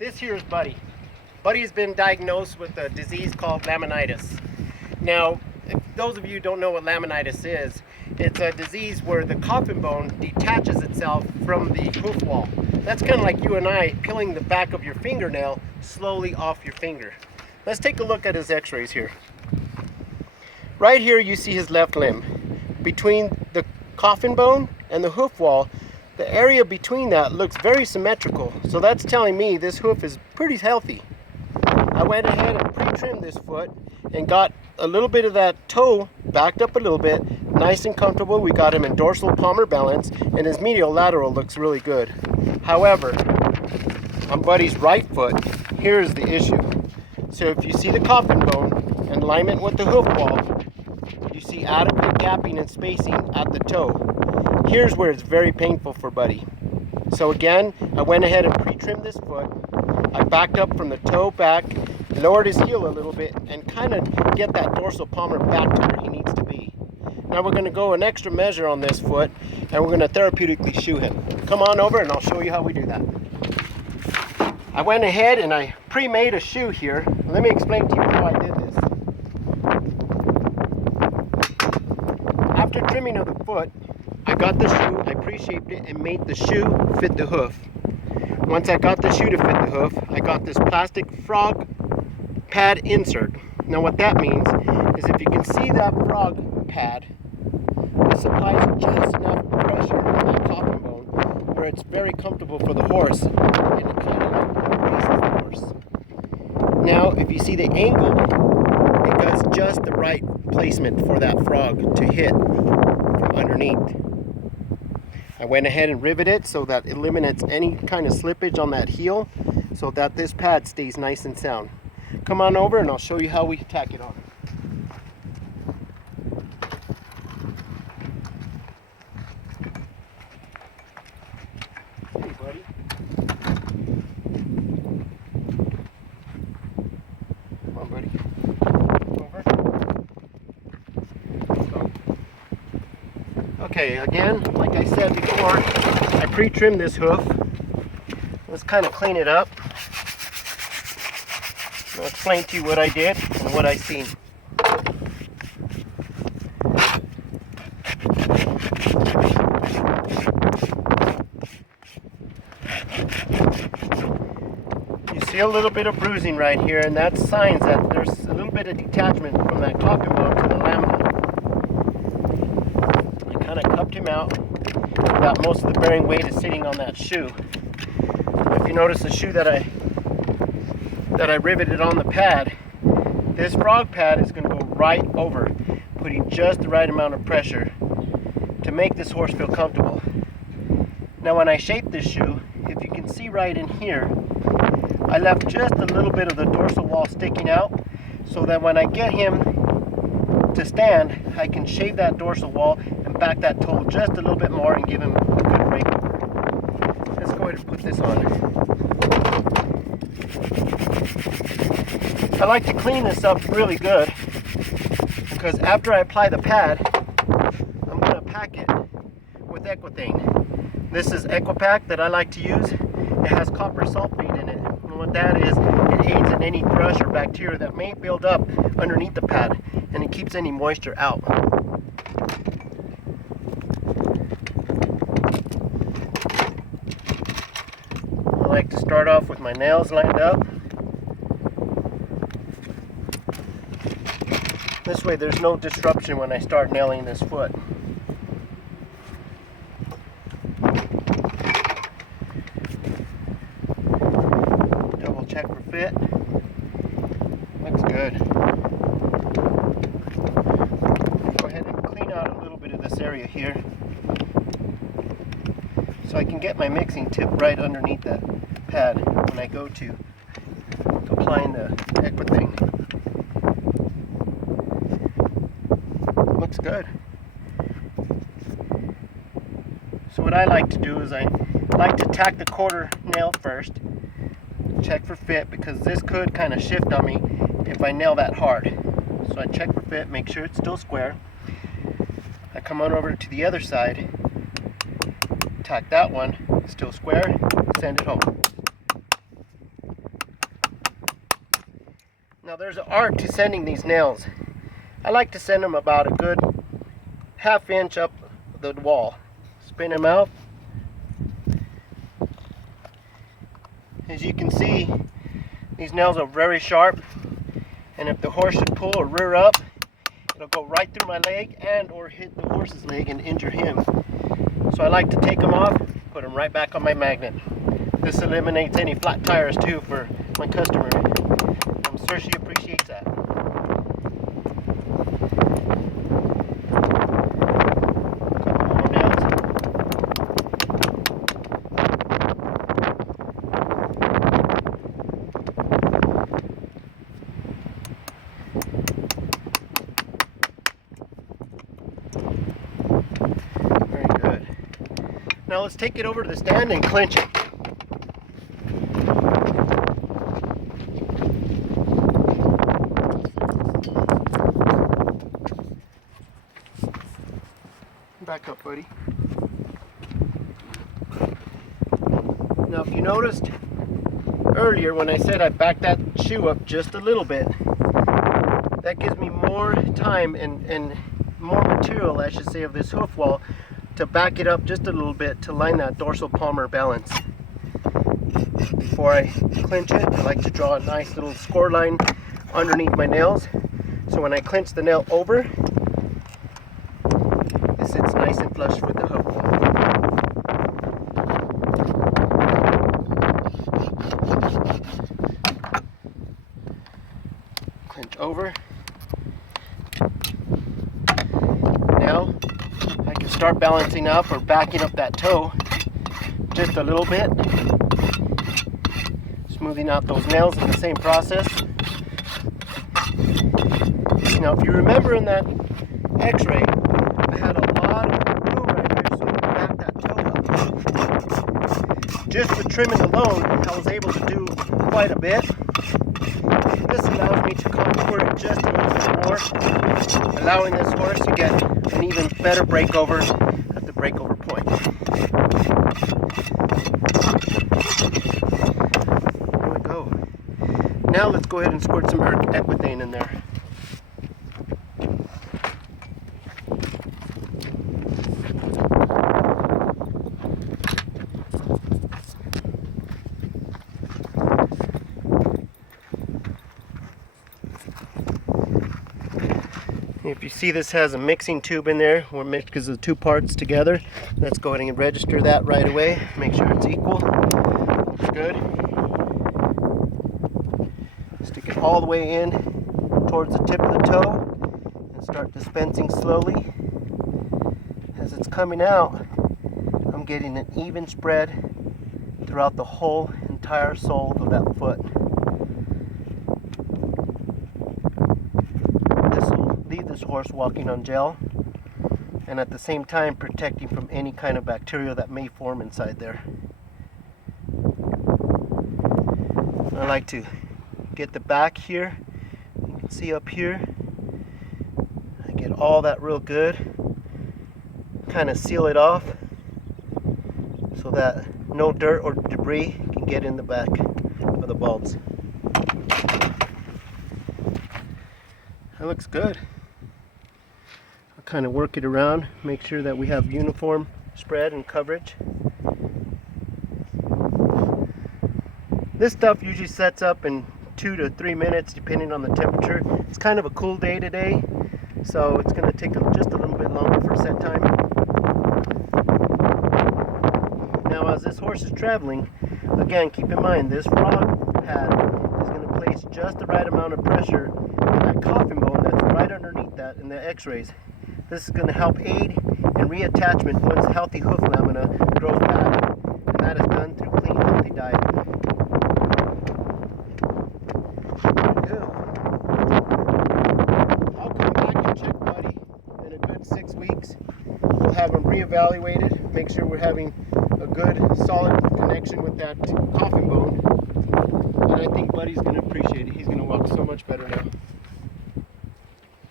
This here is Buddy. Buddy has been diagnosed with a disease called laminitis. Now, if those of you who don't know what laminitis is, it's a disease where the coffin bone detaches itself from the hoof wall. That's kind of like you and I peeling the back of your fingernail slowly off your finger. Let's take a look at his x-rays here. Right here you see his left limb. Between the coffin bone and the hoof wall, the area between that looks very symmetrical. So that's telling me this hoof is pretty healthy. I went ahead and pre-trimmed this foot and got a little bit of that toe backed up a little bit, nice and comfortable. We got him in dorsal palmar balance, and his medial lateral looks really good. However, on Buddy's right foot, here's the issue. So if you see the coffin bone in alignment with the hoof wall, you see adequate gapping and spacing at the toe. Here's where it's very painful for Buddy. So again, I went ahead and pre-trimmed this foot. I backed up from the toe back, lowered his heel a little bit, and kind of get that dorsal palmar back to where he needs to be. Now we're going to go an extra measure on this foot, and we're going to therapeutically shoe him. Come on over and I'll show you how we do that. I went ahead and I pre-made a shoe here. Let me explain to you how I did this. After trimming of the foot, I got the shoe, I pre-shaped it and made the shoe fit the hoof. Once I got the shoe to fit the hoof, I got this plastic frog pad insert. Now what that means is if you can see that frog pad, this applies just enough pressure on that coffin bone where it's very comfortable for the horse, and it kind of like braces the horse. Now if you see the angle, it does just the right placement for that frog to hit from underneath. I went ahead and riveted it so that it eliminates any kind of slippage on that heel so that this pad stays nice and sound. Come on over and I'll show you how we tack it on. Hey buddy. Come on buddy. Over. Okay, again, like I said before, I pre-trimmed this hoof. Let's kind of clean it up. I'll explain to you what I did and what I seen. You see a little bit of bruising right here, and that's signs that there's a little bit of detachment from that coffin bone to the lamina. I kind of cupped him out. Got most of the bearing weight is sitting on that shoe. If you notice the shoe that I riveted on the pad, this frog pad is going to go right over, putting just the right amount of pressure to make this horse feel comfortable. Now when I shaped this shoe, if you can see right in here, I left just a little bit of the dorsal wall sticking out so that when I get him to stand, I can shave that dorsal wall and back that toe just a little bit more and give him a good rake over. Let's go ahead and put this on. I like to clean this up really good because after I apply the pad, I'm going to pack it with Equithane. This is Equipack that I like to use. It has copper sulfate in it. And what that is, it aids in any thrush or bacteria that may build up underneath the pad, and it keeps any moisture out. I like to start off with my nails lined up. This way there's no disruption when I start nailing this foot. Double check for fit. Looks good. Go ahead and clean out a little bit of this area here so I can get my mixing tip right underneath that pad when I go to applying the Equithane. Looks good. So what I like to do is I like to tack the quarter nail first, check for fit, because this could kind of shift on me if I nail that hard. So I check for fit, make sure it's still square. I come on over to the other side, tack that one, still square, send it home. Now there's an art to sending these nails. I like to send them about a good ½ inch up the wall. Spin them out. As you can see, these nails are very sharp, and if the horse should pull or rear up, it'll go right through my leg and or hit the horse's leg and injure him. So I like to take them off, put them right back on my magnet. This eliminates any flat tires too for my customer. I'm sure she appreciates that. Couple more nails. Very good. Now let's take it over to the stand and clinch it. Back up, buddy. Now, if you noticed earlier when I said I backed that shoe up just a little bit, that gives me more time and more material, I should say, of this hoof wall to back it up just a little bit to line that dorsal palmar balance. Before I clinch it, I like to draw a nice little score line underneath my nails, so when I clinch the nail over, it sits nice and flush with the hoof wall. Clinch over. Now I can start balancing up or backing up that toe just a little bit, smoothing out those nails in the same process. Now, if you remember in that x-ray, I had a lot of room right here, so I backed that toe up. Just with trimming alone, I was able to do quite a bit. This allows me to contour it just a little bit more, allowing this horse to get an even better breakover at the breakover point. There we go. Now let's go ahead and squirt some equithane in there. If you see, this has a mixing tube in there. We're mixing the two parts together. Let's go ahead and register that right away. Make sure it's equal. Looks good. Stick it all the way in towards the tip of the toe and start dispensing slowly. As it's coming out, I'm getting an even spread throughout the whole entire sole of that foot. Leave this horse walking on gel, and at the same time protecting from any kind of bacteria that may form inside there. I like to get the back here. You can see up here, I get all that real good, kind of seal it off so that no dirt or debris can get in the back of the bulbs. That looks good. I'll kind of work it around, make sure that we have uniform spread and coverage. This stuff usually sets up in 2 to 3 minutes depending on the temperature. It's kind of a cool day today, so it's going to take just a little bit longer for set time. Now, as this horse is traveling, again, keep in mind this rod pad is going to place just the right amount of pressure on that coffin bone that's right underneath that in the x-rays. This is going to help aid in reattachment once healthy hoof lamina grows back, and that is done through clean, healthy diet. Good. I'll come back and check Buddy in a good 6 weeks. We'll have him reevaluated, make sure we're having a good, solid connection with that coffin bone, and I think Buddy's going to appreciate it. He's going to walk so much better now.